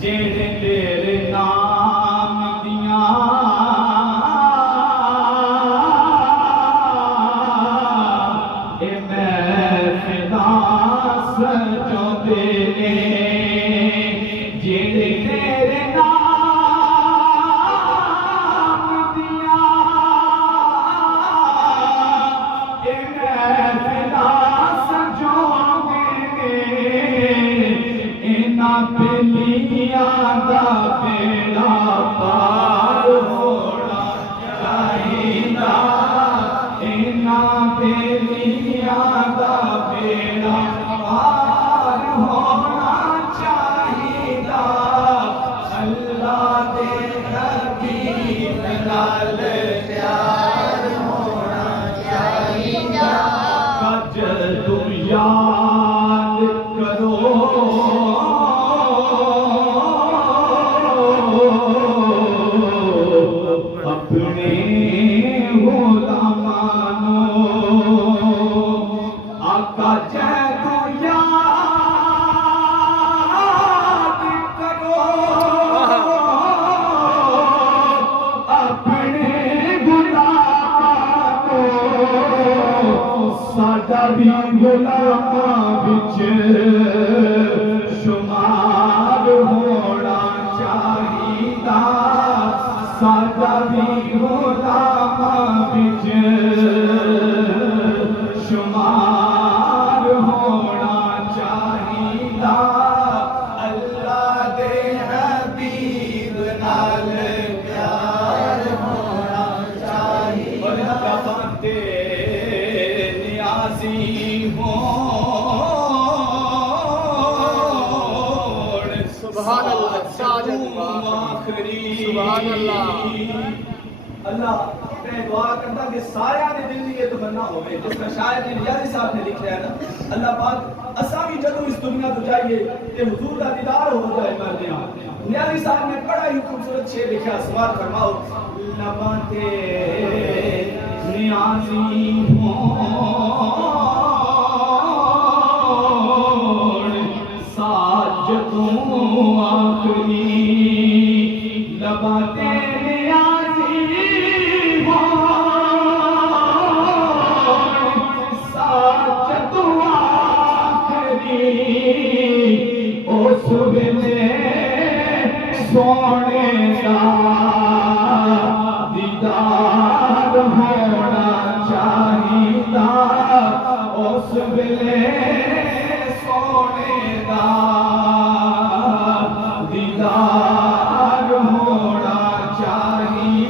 जेड़े तेरे नाम दिया महफिलां सजाते ने, जेड़े तेरे नाम दिया महफिलां सजाते ने, इन्हां बेलियां दा बेड़ा पार होना चाहिदा, इन्हां बेलियां दा बेड़ा पार होना चाहिदा, अल्लाह दे हबीब नाल प्यार होना चाहिदा, जदों याद करो अपने गुलामानो, आका जदों याद करो अपने गुलामानो, साडा भी गुलामां विच शुमार होना चाहिदा, साडा भी गुलामां विच शुमार होना चाहिदा, अल्लाह दे हबीब नाल प्यार होना चाहिदा, बनते नियाज़ी हो सुभान अल्लाह साजद आखिरी सुभान अल्लाह। अल्लाह मैं दुआ करता कि सारे ने दिल की ये तमन्ना होवे जिस तरह शायद नियाज़ी साहब ने लिखा है ना, अल्लाह पाक असा भी जदों इस दुनिया तो जाइए ते हुजूर दा दीदार हो जाए मरदे हां। नियाज़ी साहब ने बड़ा ही खूबसूरत शेर लिखा, सवाल फरमाओ लबां ते नियाज़ी हो साजदों आखिरी, लबां ते नियाज़ी हो साजदों आखिरी, उस वेले सोने दा दीदार होना चाहिदा, उस वेले सोने दा दीदार